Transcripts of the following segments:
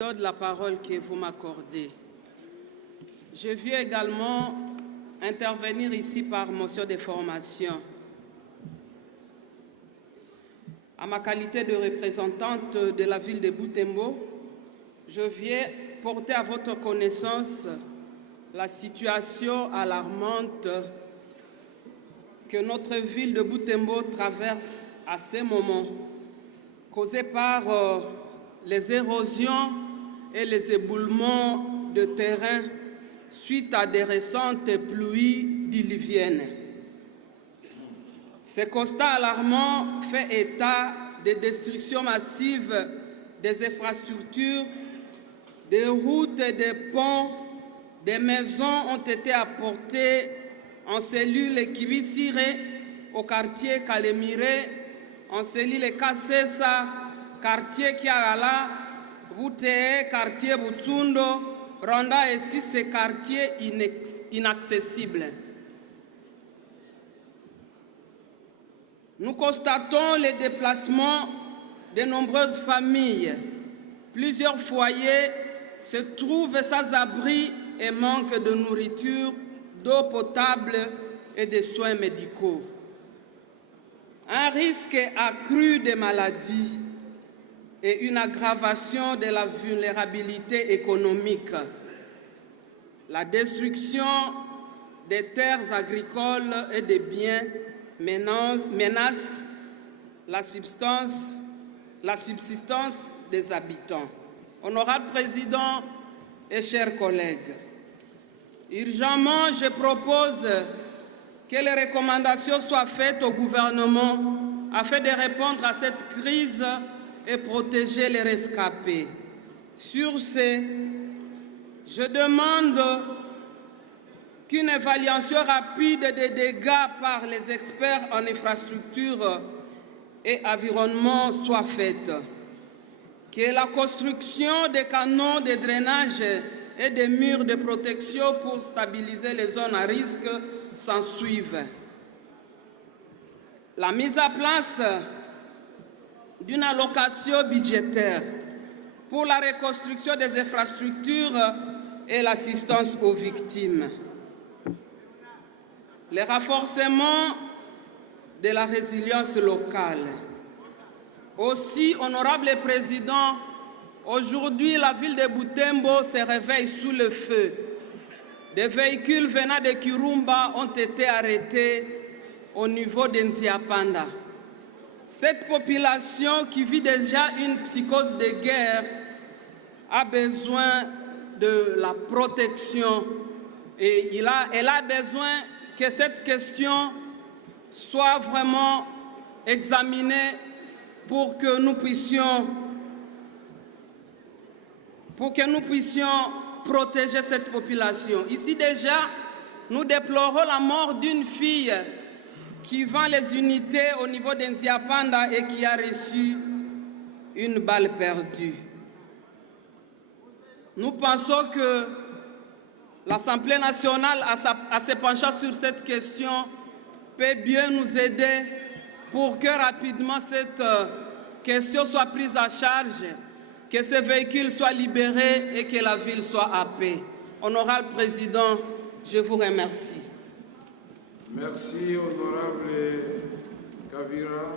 De la parole que vous m'accordez. Je viens également intervenir ici par motion de formation. À ma qualité de représentante de la ville de Butembo, je viens porter à votre connaissance la situation alarmante que notre ville de Butembo traverse à ces moments, causée par les érosions et les éboulements de terrain suite à des récentes pluies diluviennes. Ce constat alarmant fait état de destruction massive des infrastructures, des routes et des ponts, des maisons ont été apportées en cellule Kivisire au quartier Kalemire, en cellule Kasesa, quartier Kiagala, Bouteye, quartier Butsundo, rendant ainsi ces quartiers inaccessibles. Nous constatons les déplacements de nombreuses familles. Plusieurs foyers se trouvent sans abri et manquent de nourriture, d'eau potable et de soins médicaux. Un risque accru de maladies et une aggravation de la vulnérabilité économique. La destruction des terres agricoles et des biens menace la subsistance des habitants. Honorable Président et chers collègues, urgemment, je propose que les recommandations soient faites au gouvernement afin de répondre à cette crise et protéger les rescapés. Sur ce, je demande qu'une évaluation rapide des dégâts par les experts en infrastructure et environnement soit faite, que la construction des canaux de drainage et des murs de protection pour stabiliser les zones à risque s'ensuive. La mise en place d'une allocation budgétaire pour la reconstruction des infrastructures et l'assistance aux victimes. Le renforcement de la résilience locale. Aussi, honorable Président, aujourd'hui, la ville de Butembo se réveille sous le feu. Des véhicules venant de Kirumba ont été arrêtés au niveau de Nziapanda. Cette population qui vit déjà une psychose de guerre a besoin de la protection et elle a besoin que cette question soit vraiment examinée pour que nous puissions protéger cette population. Ici déjà, nous déplorons la mort d'une fille qui vend les unités au niveau d'Nziapanda et qui a reçu une balle perdue. Nous pensons que l'Assemblée nationale, à se pencher sur cette question, peut bien nous aider pour que rapidement cette question soit prise en charge, que ces véhicules soient libérés et que la ville soit en paix. Honorable Président, je vous remercie. Merci, honorable Kavira.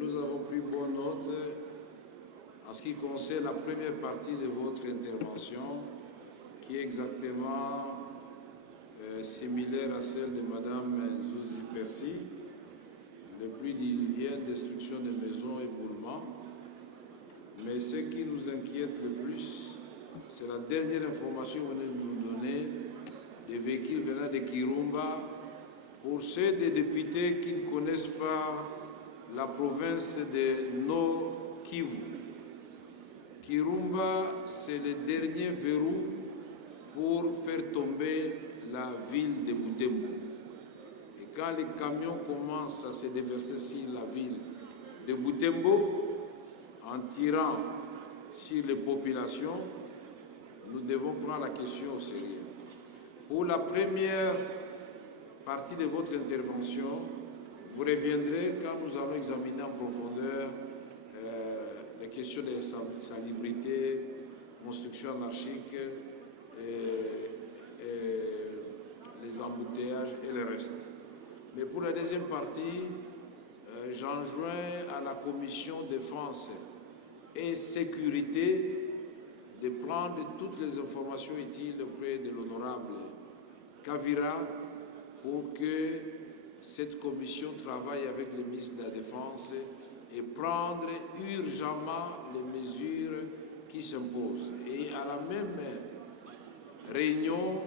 Nous avons pris bonne note en ce qui concerne la première partie de votre intervention, qui est exactement similaire à celle de Mme Zouzi Percy, le pluie diluvienne, destruction des maisons, éboulements. Mais ce qui nous inquiète le plus, c'est la dernière information que vous venez de nous donner, des véhicules venant de Kirumba. Pour ceux des députés qui ne connaissent pas la province de Nord Kivu, Kirumba, c'est le dernier verrou pour faire tomber la ville de Butembo. Et quand les camions commencent à se déverser sur la ville de Butembo, en tirant sur les populations, nous devons prendre la question au sérieux. Pour la première partie de votre intervention, vous reviendrez quand nous allons examiner en profondeur les questions de salubrité, construction anarchique, les embouteillages et le reste. Mais pour la deuxième partie, j'enjoins à la Commission défense et sécurité de prendre toutes les informations utiles auprès de l'honorable Kavira pour que cette commission travaille avec le ministre de la Défense et prendre urgemment les mesures qui s'imposent. Et à la même réunion,